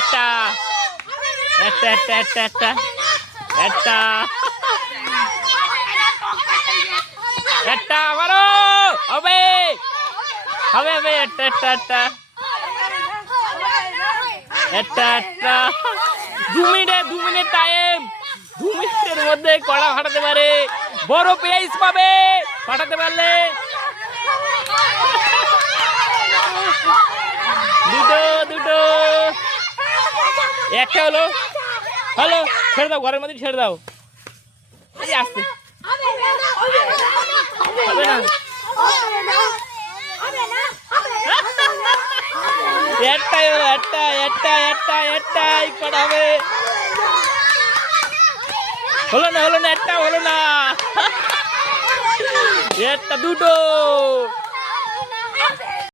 একটা একটা একটা একটা একটা একটা একটা আমারও হবে হবে হবে একটা একটা একটা একটা একটা 2 মিনিট টাইম 2 মিনিটের মধ্যে কড়া ফাটাতে পারে বড় প্রাইজ পাবে ফাটাতে পারলে দুটো একটা হলো হ্যালো ছেড়ে দাও ঘরের মধ্যে ছেড়ে দাও এই আসতে হবে না একটাই হলো একটাই করা হবে হলো না একটা হলো না একটা দুটো